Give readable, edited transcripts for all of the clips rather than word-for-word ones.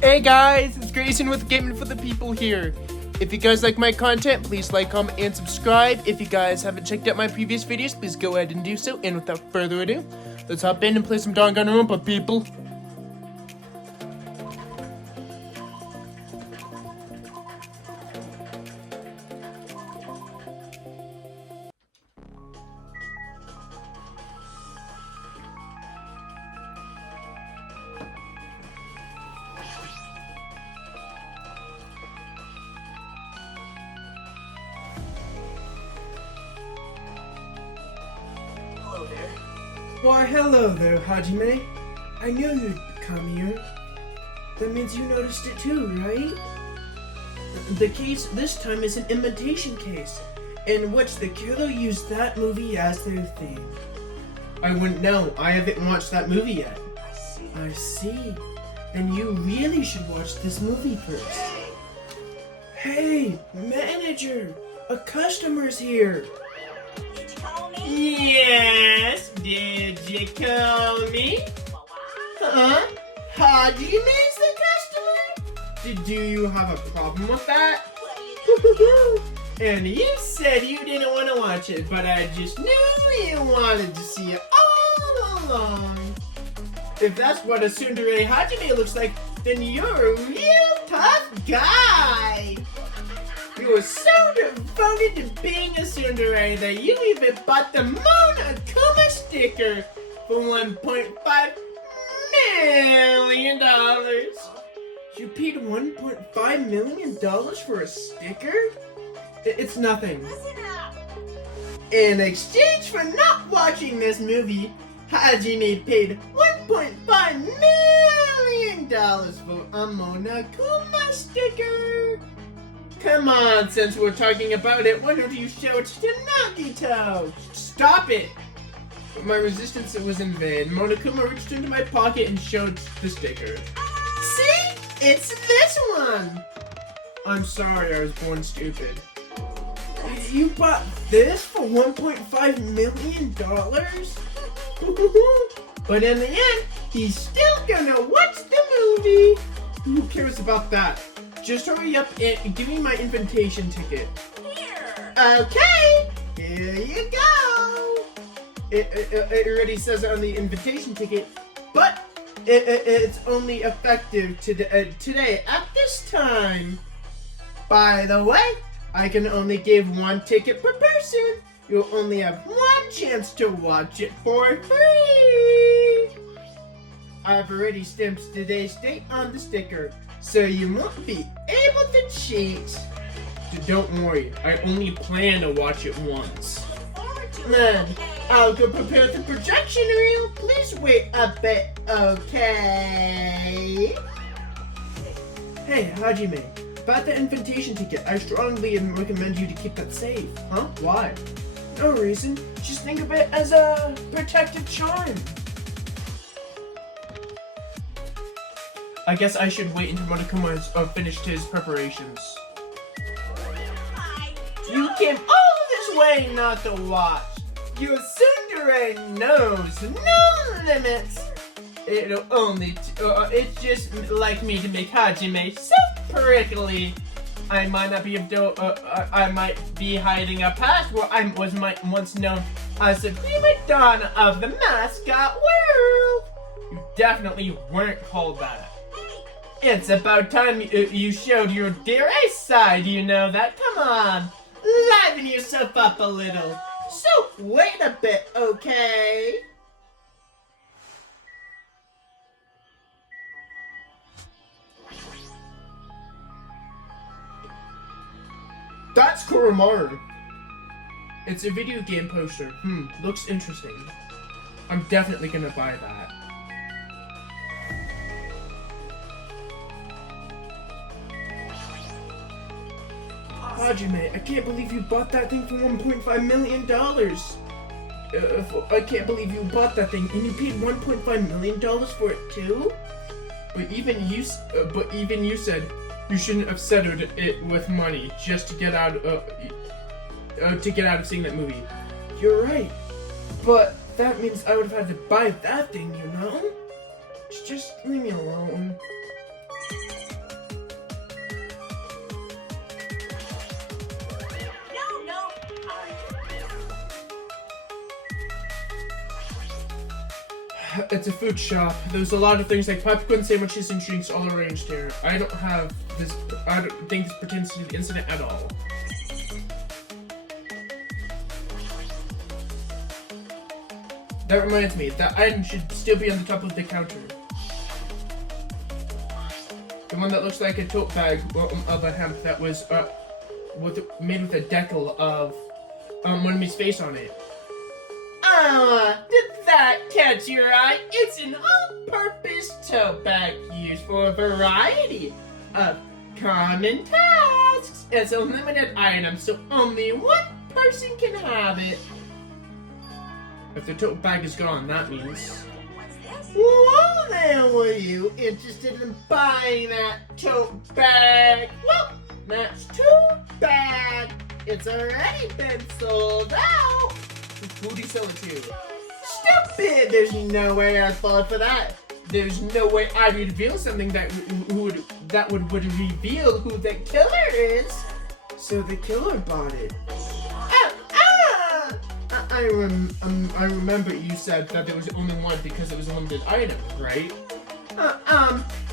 Hey guys, it's Grayson with Gaming for the People here. If you guys like my content, please like, comment, and subscribe. If you guys haven't checked out my previous videos, please go ahead and do so. And without further ado, let's hop in and play some Danganronpa, people. Why, hello there, Hajime. I knew you'd come here. That means you noticed it too, right? The case this time is an imitation case, in which the killer used that movie as their theme. I wouldn't know. I haven't watched that movie yet. I see. Then you really should watch this movie first. Hey, manager! A customer's here! Yes, did you call me? Huh? Hajime's the customer? Do you have a problem with that? And you said you didn't want to watch it, but I just knew you wanted to see it all along. If that's what a tsundere Hajime looks like, then you're a real tough guy. You were so devoted to being a tsundere that you even bought the Monokuma sticker for $1.5 million. You paid $1.5 million for a sticker? It's nothing. In exchange for not watching this movie, Hajime paid $1.5 million for a Monokuma sticker. Come on, since we're talking about it, why don't you show it to Nagito? Stop it! But my resistance was in vain. Monokuma reached into my pocket and showed the sticker. See? It's this one! I'm sorry, I was born stupid. You bought this for $1.5 million? But in the end, he's still gonna watch the movie! Who cares about that? Just hurry up and give me my invitation ticket. Here! Okay! Here you go! It already says it on the invitation ticket, but it's only effective today at this time. By the way, I can only give one ticket per person. You'll only have one chance to watch it for free. I've already stamped today's date on the sticker, so you won't be able to cheat. Don't worry, I only plan to watch it once. Then, I'll go prepare the projection reel. Please wait a bit, okay? Hey, Hajime, about the invitation ticket, I strongly recommend you to keep that safe. Huh? Why? No reason. Just think of it as a protective charm. I guess I should wait until Monokuma's finished his preparations. You came all this way not to watch. Your tsundere knows no limits. It'll only, it's just like me to make Hajime so prickly. I might not be I might be hiding a past where I was once known as the prima donna of the mascot world. You definitely weren't called that. It's about time you showed your dear ace side, you know that. Come on, liven yourself up a little. So wait a bit, okay? That's Kuromaru. It's a video game poster. Looks interesting. I'm definitely gonna buy that. Hajime, I can't believe you bought that thing for $1.5 million. I can't believe you bought that thing and you paid $1.5 million for it too? But even you said you shouldn't have settled it with money just to get out of seeing that movie. You're right, but that means I would have had to buy that thing, you know? Just leave me alone. It's a food shop. There's a lot of things like popcorn, sandwiches, and drinks all arranged here. I don't have this. I don't think this pertains to the incident at all. That reminds me, that item should still be on the top of the counter. The one that looks like a tote bag of a hemp that was made with a decal of Monokuma'S face on it. Did that catch your eye? It's an all-purpose tote bag used for a variety of common tasks. It's a limited item, so only one person can have it. If the tote bag is gone, that means... Well then, were you interested in buying that tote bag? Well, that's too bad. It's already been sold out. Who would he sell it to? Stupid! There's no way I'd fall for that. There's no way I'd reveal something that would reveal who the killer is. So the killer bought it. I remember you said that there was only one because it was a limited item, right?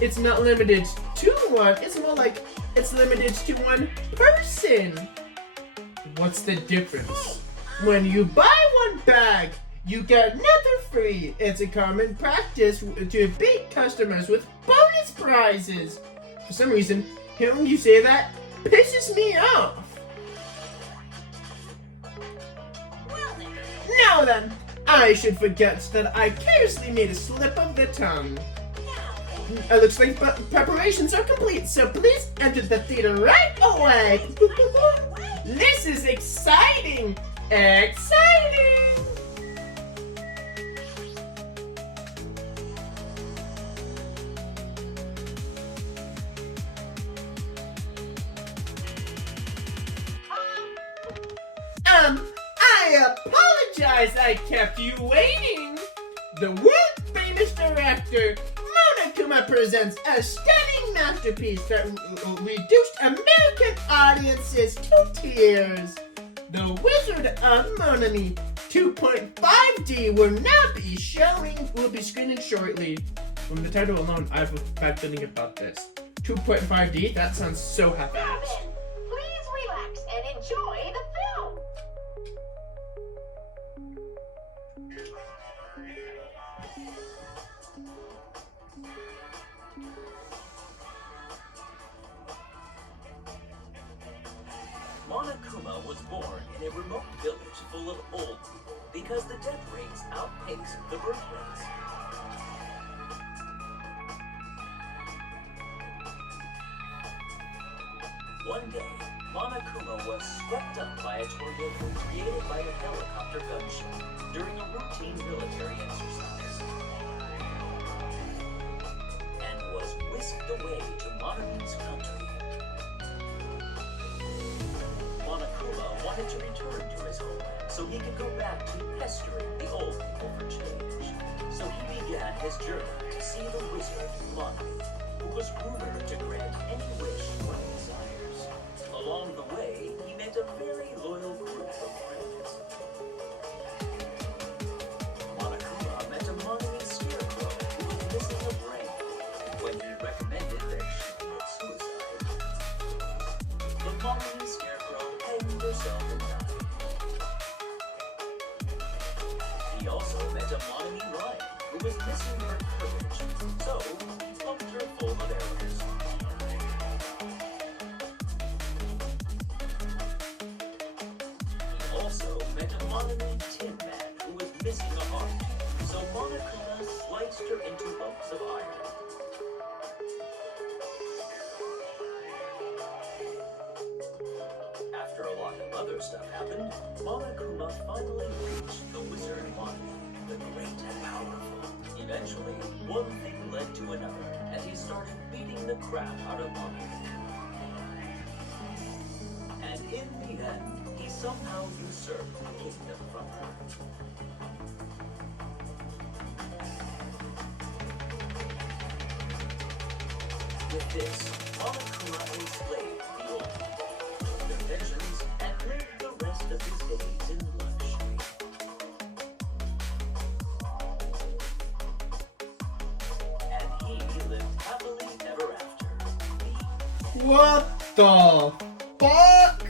It's not limited to one. It's more like it's limited to one person. What's the difference? When you buy one bag, you get another free. It's a common practice to beat customers with bonus prizes. For some reason, hearing you say that pisses me off. Now then, I should forget that I carelessly made a slip of the tongue. It looks like preparations are complete, so please enter the theater right away. This is exciting! Exciting! I apologize I kept you waiting. The world-famous director, Monokuma presents a stunning masterpiece that reduced American audiences to tears. The Wizard of Monomi 2.5D will be screening shortly. From the title alone, I have a bad feeling about this. 2.5D? That sounds so happy. Please relax and enjoy the film. Monokuma was born in a remote village full of old people because the death rates outpaced the birth rates. One day, Monokuma was swept up by a tornado created by a helicopter gunshot during a routine military exercise, and was whisked away to Monokuma'S country. Monokuma wanted to return to his homeland so he could go back to pestering the old people for change. So he began his journey to see the wizard Monomi, who was rumored to grant any wish one desires. Along the way, he met a very loyal group of friends. Monokuma met a Monokuma'S scarecrow who was missing a brain. When he recommended that she commit suicide, the Monokuma'S scarecrow hanged herself and died. He also met a Monomi lion who was missing her courage, so he pumped her full of arrows. He also met a Monomi tin man who was missing a heart, so Monokuma sliced her into lumps of iron. After a lot of other stuff happened, Monokuma finally reached the wizard Monomi, the great and powerful. Eventually, one thing led to another, and he started beating the crap out of Monomi. And in the end, he somehow usurped the kingdom from her. With this, Monokuma enslaved the old people, their pensions, and lived the rest of his days in luxury. What the fuck?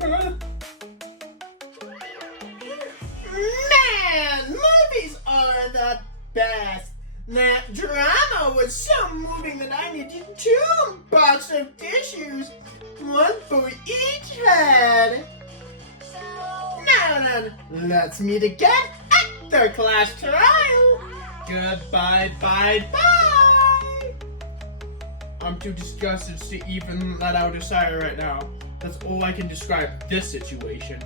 Man, movies are the best. That drama was so moving that I needed 2 boxes of tissues, 1 for each head. Now, let's meet again at the class trial. Goodbye, bye. I'm too disgusted to even let out a sigh right now. That's all I can describe this situation.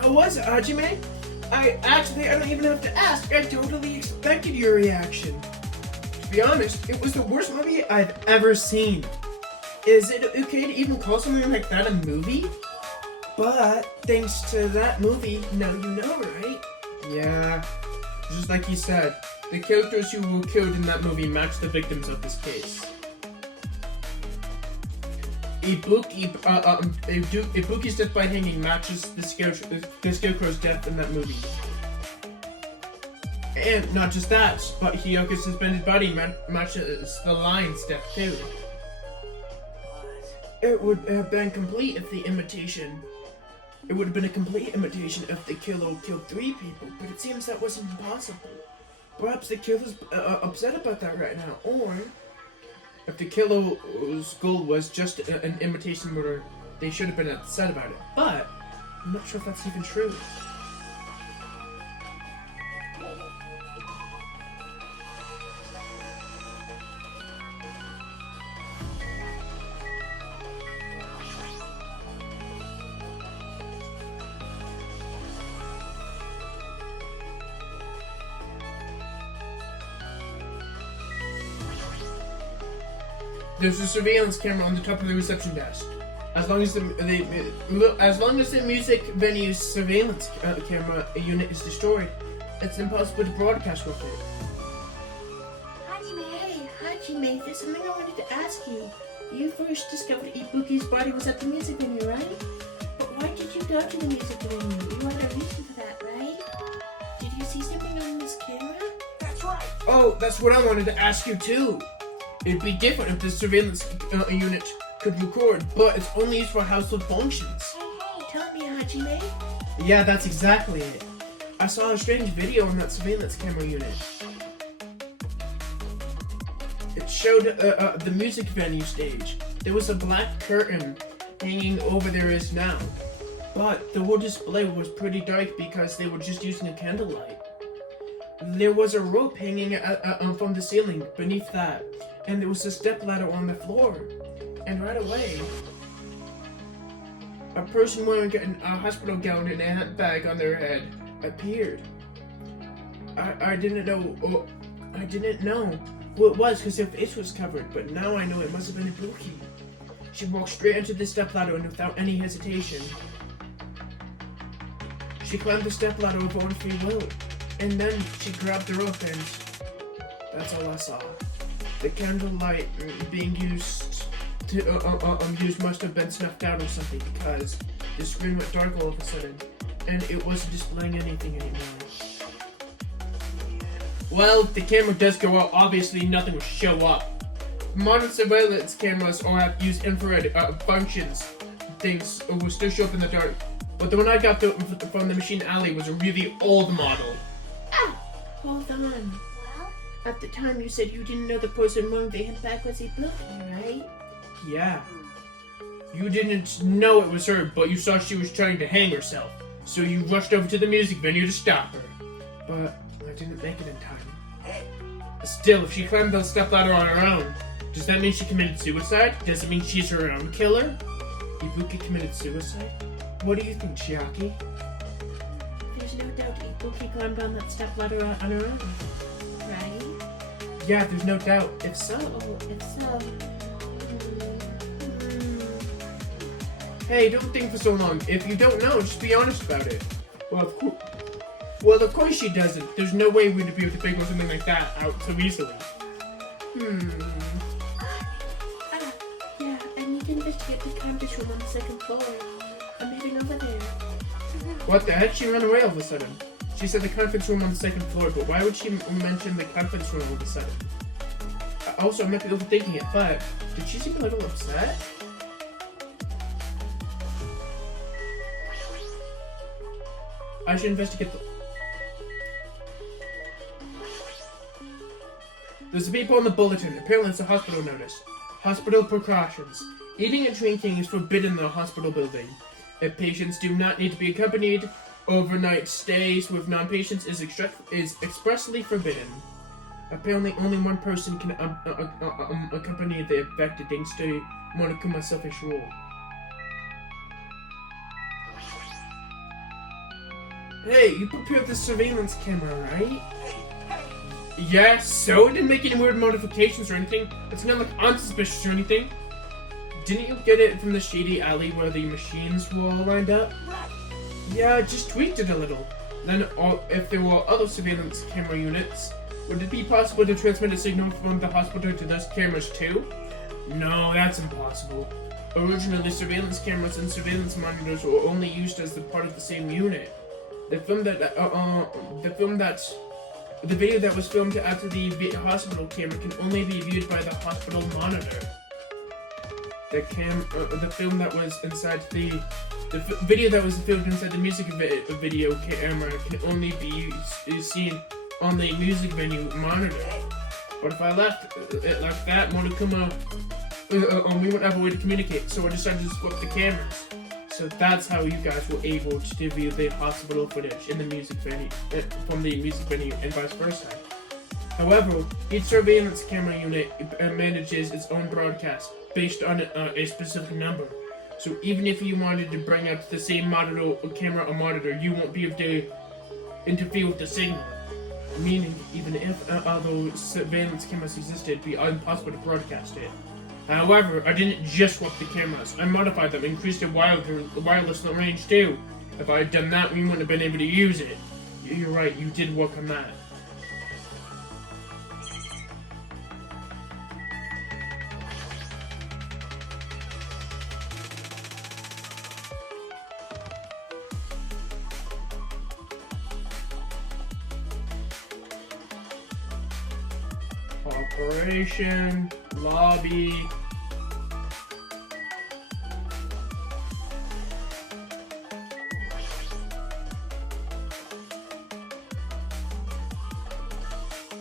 How was it, Hajime? I don't even have to ask. I totally expected your reaction. To be honest, it was the worst movie I've ever seen. Is it okay to even call something like that a movie? But thanks to that movie, now you know, right? Yeah, just like you said, the characters who were killed in that movie match the victims of this case. Ibuki's death by hanging matches the Scarecrow's death in that movie. And not just that, but Hiyoka's suspended body matches the lion's death too. It would have been complete if the imitation... It would have been a complete imitation if the killer killed 3 people, but it seems that wasn't possible. Perhaps the killer's upset about that right now, or... If the killer's goal was just an imitation murder, they should have been upset about it. But I'm not sure if that's even true. There's a surveillance camera on the top of the reception desk. As long as the music venue's surveillance camera unit is destroyed, it's impossible to broadcast with it. Hajime, there's something I wanted to ask you. You first discovered Ibuki's body was at the music venue, right? But why did you go to the music venue? You had a reason for that, right? Did you see something on this camera? That's right. Oh, that's what I wanted to ask you too. It'd be different if the surveillance unit could record, but it's only used for household functions. Hey, tell me, Hajime. Yeah, that's exactly it. I saw a strange video on that surveillance camera unit. It showed the music venue stage. There was a black curtain hanging over there is now. But the whole display was pretty dark because they were just using a candlelight. There was a rope hanging from the ceiling beneath that, and there was a stepladder on the floor. And right away, a person wearing a hospital gown and a handbag on their head appeared. I didn't know who it was because her face was covered, but now I know it must have been Ibuki. She walked straight into the stepladder and without any hesitation. She climbed the stepladder of her own free will, and then she grabbed the rope, and that's all I saw. The candlelight being used must have been snuffed out or something because the screen went dark all of a sudden, and it wasn't displaying anything anymore. Well, if the camera does go out, obviously nothing will show up. Modern surveillance cameras all have used infrared functions. Things will still show up in the dark. But the one I got from the Machine Alley was a really old model. Hold on. Well? At the time you said you didn't know the person wearing the handbag was Ibuki, right? Yeah. You didn't know it was her, but you saw she was trying to hang herself. So you rushed over to the music venue to stop her. But I didn't make it in time. Still, if she climbed the stepladder on her own, does that mean she committed suicide? Does it mean she's her own killer? Ibuki committed suicide? What do you think, Chiaki? There's no doubt Ibuki climbed on that stepladder on her own, right? Yeah, there's no doubt. If so... Hey, don't think for so long. If you don't know, just be honest about it. Well, of course she doesn't. There's no way we'd be able to figure something like that out so easily. Yeah, I need to investigate the conference room on the second floor. I'm heading over there. What the heck? She ran away all of a sudden. She said the conference room on the second floor, but why would she mention the conference room all of a sudden? Also, I might be overthinking it, but did she seem a little upset? I should investigate the... There's people on the bulletin. Apparently it's a hospital notice. Hospital precautions. Eating and drinking is forbidden in the hospital building. If patients do not need to be accompanied, overnight stays with non-patients is expressly forbidden. Apparently only one person can accompany the affected thanks to Monokuma'S selfish rule. Hey, you prepared the surveillance camera, right? Yes, so it didn't make any weird modifications or anything. It's not like unsuspicious or anything. Didn't you get it from the shady alley where the machines were all lined up? Yeah, I just tweaked it a little. Then, if there were other surveillance camera units, would it be possible to transmit a signal from the hospital to those cameras too? No, that's impossible. Originally, surveillance cameras and surveillance monitors were only used as the part of the same unit. The video that was filmed after the hospital camera can only be viewed by the hospital monitor. The film that was inside the video that was filmed inside the music video camera can only be seen on the music venue monitor. But if I left it like that, Monokuma, we wouldn't have a way to communicate. So I decided to swap the cameras. So that's how you guys were able to view the hospital footage in the music venue from the music venue and vice versa. However, each surveillance camera unit manages its own broadcast based on a specific number. So even if you wanted to bring up the same camera or monitor, you won't be able to interfere with the signal. Meaning, even if other surveillance cameras existed, it'd be impossible to broadcast it. However, I didn't just swap the cameras. I modified them, increased the wireless range too. If I had done that, we wouldn't have been able to use it. You're right, you did work on that. Operation, lobby.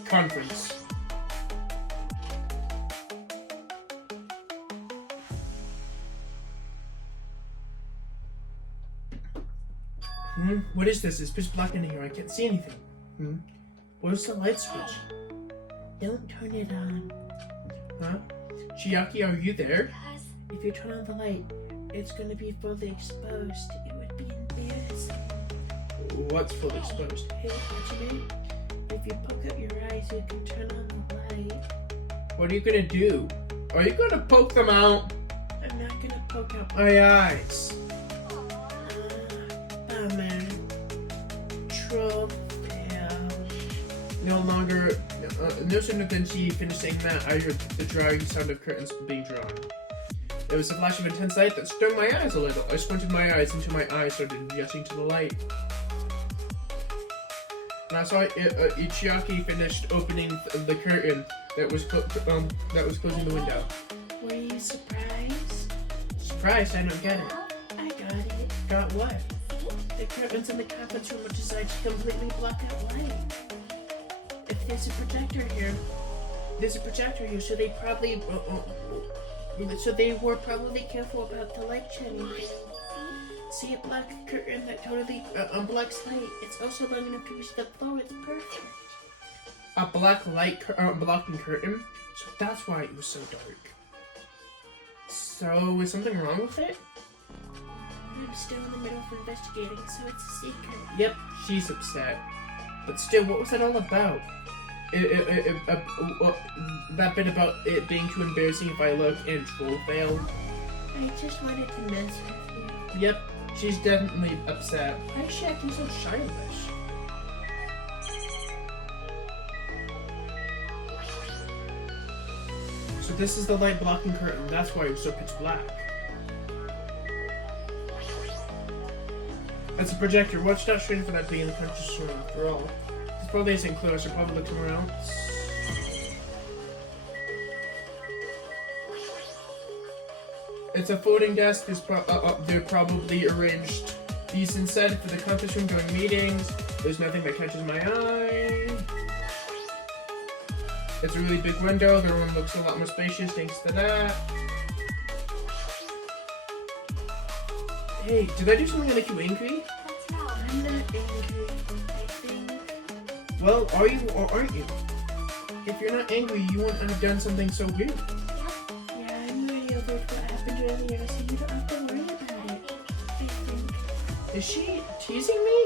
Conference. What is this? It's pitch black in here. I can't see anything. Where's the light switch? Don't turn it on. Huh? Chiaki, are you there? If you turn on the light, it's going to be fully exposed. It would be embarrassing. What's fully exposed? Hey, Hajime, if you poke out your eyes, you can turn on the light. What are you gonna do? Are you gonna poke them out? I'm not going to poke out My eyes. Bummer. Troll fail. No longer. No sooner than she finished saying that, I heard the drying sound of curtains being drawn. There was a flash of intense light that stung my eyes a little. I squinted my eyes until my eyes started adjusting to the light. And I saw Chiaki finished opening the curtain that was closing the window. Were you surprised? Surprised? I don't get it. I got it. Got what? The curtains in the conference room were designed to completely block out light. If there's a projector here, so they probably, were probably careful about the light shedding. See a black curtain that totally blocks light. It's also long enough to reach the floor. It's perfect. A black light blocking curtain? So that's why it was so dark. So, is something wrong with it? I'm still in the middle of investigating, so it's a secret. Yep, she's upset. But still, what was that all about? That bit about it being too embarrassing if I look and troll fail? I just wanted to mess with you. Yep, she's definitely upset. Why is she acting so Childish. So this is the light blocking curtain, that's why it was so pitch black. That's a projector. Watch out straight for that being in the conscious room after all. This probably isn't close. I'll probably look somewhere else. It's a folding desk. They're probably arranged these inside for the conference room during meetings. There's nothing that catches my eye. It's a really big window. The room looks a lot more spacious thanks to that. Hey, did I do something that make you angry? I'm not angry, I think. Well, are you or aren't you? If you're not angry, you wouldn't have done something so weird. Yeah, I'm worried about what happened earlier, so you don't have to worry about it. I think. Is she teasing me?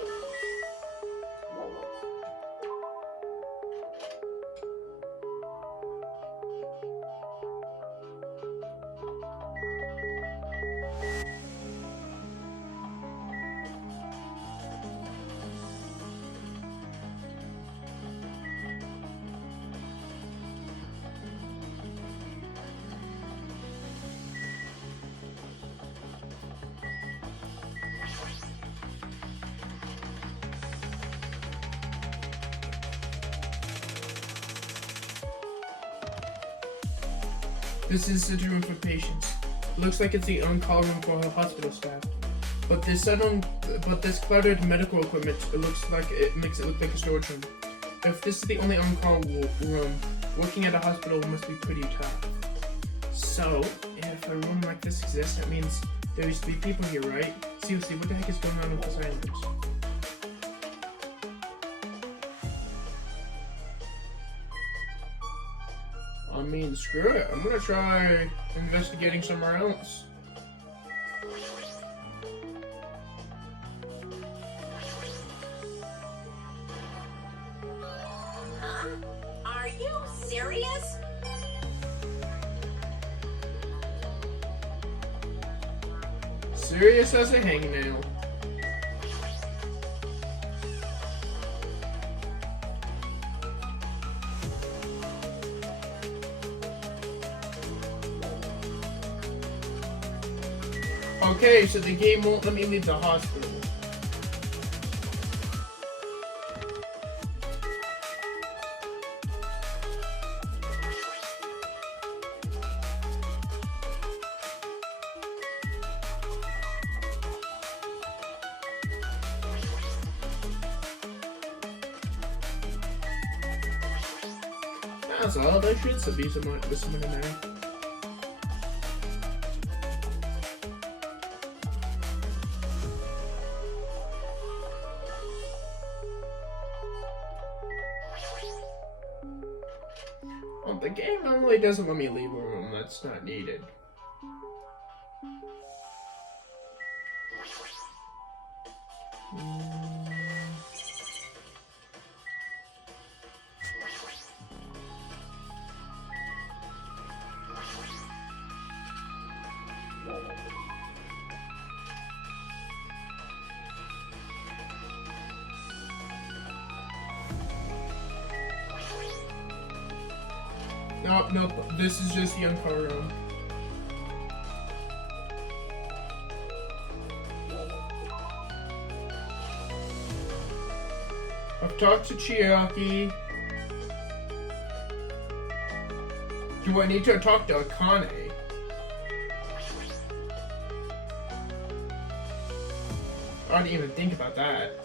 This is the room for patients. It looks like it's the on-call room for hospital staff. But this cluttered medical equipment, it makes it look like a storage room. If this is the only on-call room, working at a hospital must be pretty tough. So, if a room like this exists, that means there used to be people here, right? Seriously, what the heck is going on with the islanders? I mean, screw it. I'm gonna try investigating somewhere else. Huh? Are you serious? Serious as a hangnail. Okay, so the game won't let me leave the hospital. That's all. There should be someone in there. Well, the game normally doesn't let me leave a room that's not needed. Nope, this is just the on-call room. I've talked to Chiaki. Do I need to talk to Akane? I didn't even think about that.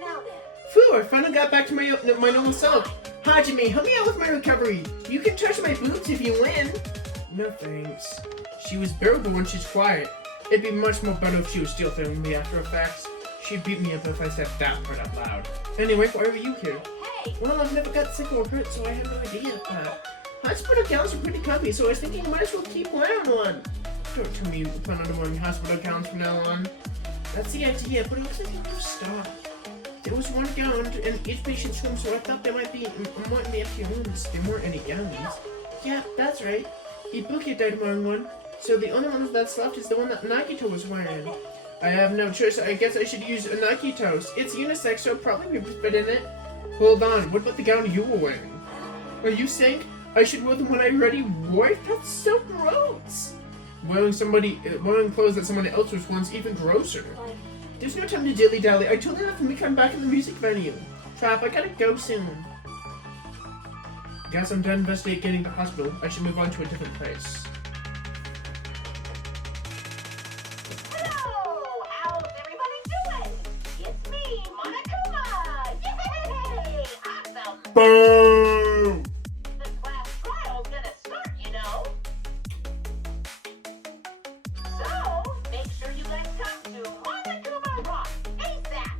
Now then. Phew, I finally got back to my normal self. Hajime, help me out with my recovery. You can touch my boobs if you win. No thanks. She was bearable when she's quiet. It'd be much more better if she was still feeling the after effects. She'd beat me up if I said that part out loud. Anyway, why are you here? Hey! Well, I've never got sick or hurt, so I have no idea. Hospital gowns are pretty comfy, so I was thinking I might as well keep wearing one. Don't tell me you plan on wearing hospital gowns from now on. That's the idea, but it looks like you have stock. There was one gown in each patient's room, so I thought there might be empty rooms. There weren't any gowns. Yeah, that's right. Ibuki died wearing one, so the only one that's left is the one that Nagito was wearing. I have no choice. I guess I should use Nagitos. It's unisex, so I'll probably fit in it. Hold on, what about the gown you were wearing? Are you saying I should wear the one I already wore? That's so gross. wearing clothes that someone else was once even grosser. There's no time to dilly-dally. I told you that when we come back in the music venue. Trap, I gotta go soon. Guess I'm done investigating the hospital. I should move on to a different place. Hello! How's everybody doing? It's me, Monokuma! Yay! Awesome! Boom! The class trial's gonna start, you know. So, make sure you guys come to Monokuma Rock ASAP!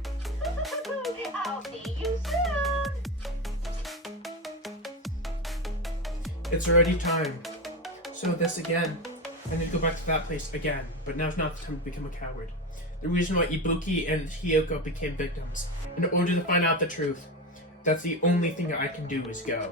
I'll see you soon! It's already time. So this again. I need to go back to that place again, but now's not the time to become a coward. The reason why Ibuki and Hiyoko became victims, in order to find out the truth. That's the only thing I can do is go.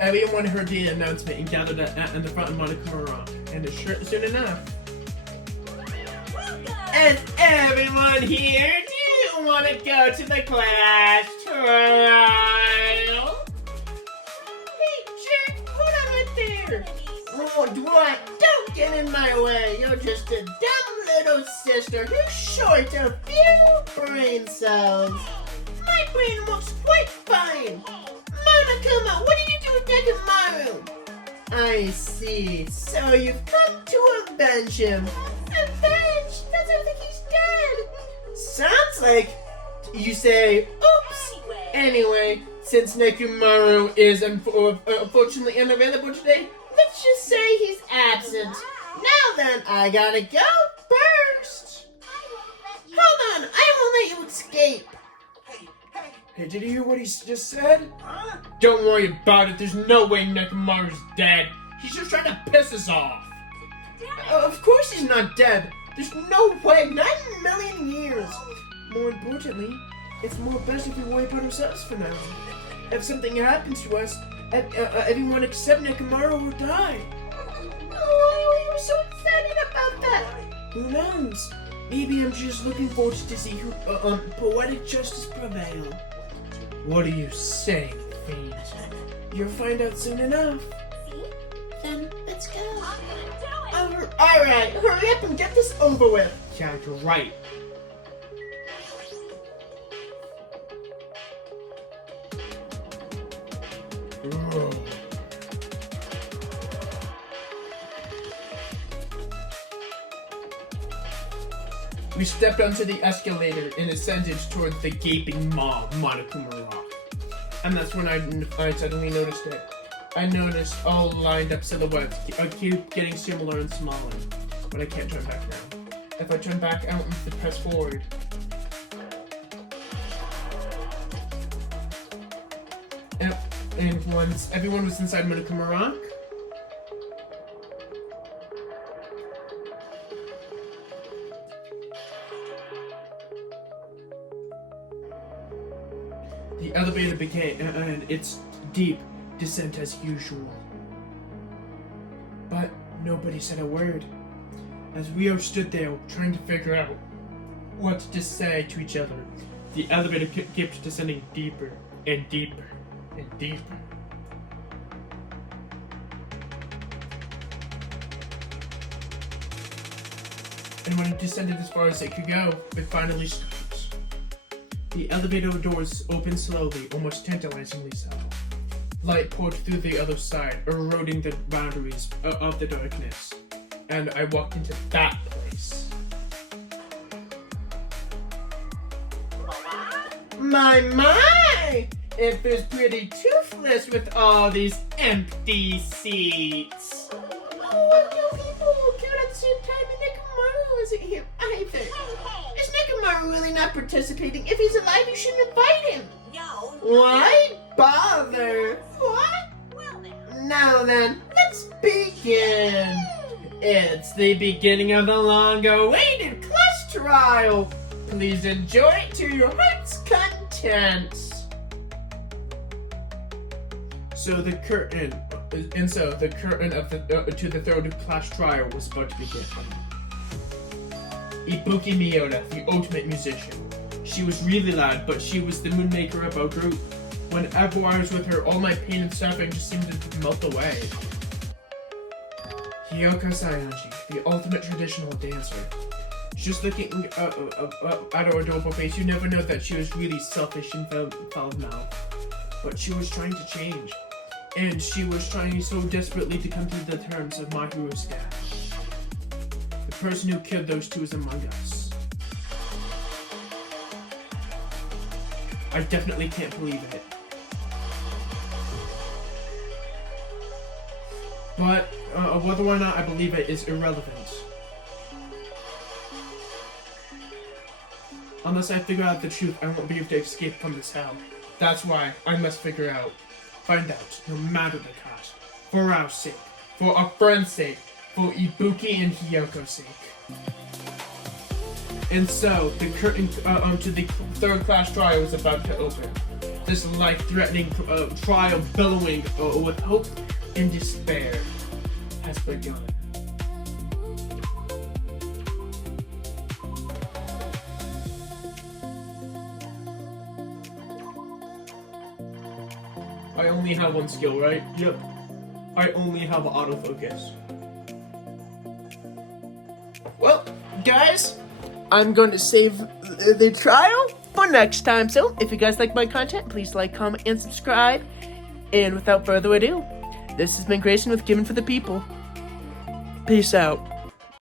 Everyone heard the announcement and gathered in the front of Monokuma Rock, and it's sure soon enough. Is everyone here? Do you want to go to the class trial? Hey, jerk, hold on right there. Oh, Dwight, don't get in my way. You're just a dumb little sister who's short a few brain cells. My brain works quite fine. Monokuma, what did you do with Nekomaru? I see. So you've come to avenge him. Avenge? That's I think he's dead. Sounds like you say, oops. Anyway, since Nekomaru is unfortunately unavailable today, let's just say he's absent. Now then, I gotta go first. Hold on, I won't let you escape. Hey, did you hear what he just said? Don't worry about it. There's no way Nekomaru's dead. He's just trying to piss us off. Of course he's not dead. There's no way, not in a million years. More importantly, it's more best if we worry about ourselves for now. If something happens to us, everyone except Nekomaru will die. Why were you so excited about that? Who knows? Maybe I'm just looking forward to see who poetic justice prevail. What are you saying, Fiend? You'll find out soon enough. Then let's go. I'm gonna do it! Alright, hurry up and get this over with. Yeah, you're right. Ugh. We stepped onto the escalator and ascended towards the gaping maw of Monokuma Rock. And that's when I suddenly noticed it. I noticed all lined up silhouettes keep getting smaller and smaller. But I can't turn back now. If I turn back, I won't have to press forward. And once everyone was inside Monokuma Rock, the elevator began, and its deep descent as usual. But nobody said a word. As we all stood there trying to figure out what to say to each other, the elevator kept descending deeper and deeper and deeper. And when it descended as far as it could go, it finally stopped. The elevator doors opened slowly, almost tantalizingly so. Light poured through the other side, eroding the boundaries of the darkness. And I walked into that place. My! It feels pretty toothless with all these empty seats. What do people look cute at the same time and Nekomaru isn't here either? Is Nekomaru really not participating? If he's alive, you shouldn't invite him. No. Why bother? What? Well then. Now then, let's begin. It's the beginning of the long-awaited class trial. Please enjoy it to your heart's content. tense. So the curtain of the to the third class trial was about to begin. Ibuki Miyota, the ultimate musician. She was really loud, but she was the moonmaker of our group. Whenever I was with her, all my pain and suffering just seemed to melt away. Hiyoko Sayanji, the ultimate traditional dancer. Just looking at her adorable face, you never know that she was really selfish and foul-mouthed. But she was trying to change. And she was trying so desperately to come to the terms of Mahiru's death. The person who killed those two is among us. I definitely can't believe it. But whether or not I believe it is irrelevant. Unless I figure out the truth, I won't be able to escape from this hell. That's why I must find out, no matter the cost. For our sake, for our friend's sake, for Ibuki and Hiyoko's sake. And so, the curtain to the third class trial was about to open. This life-threatening trial billowing with hope and despair has begun. I only have one skill, right? Yep. I only have autofocus. Well, guys, I'm going to save the trial for next time. So, if you guys like my content, please like, comment, and subscribe. And without further ado, this has been Grayson with Giving for the People. Peace out.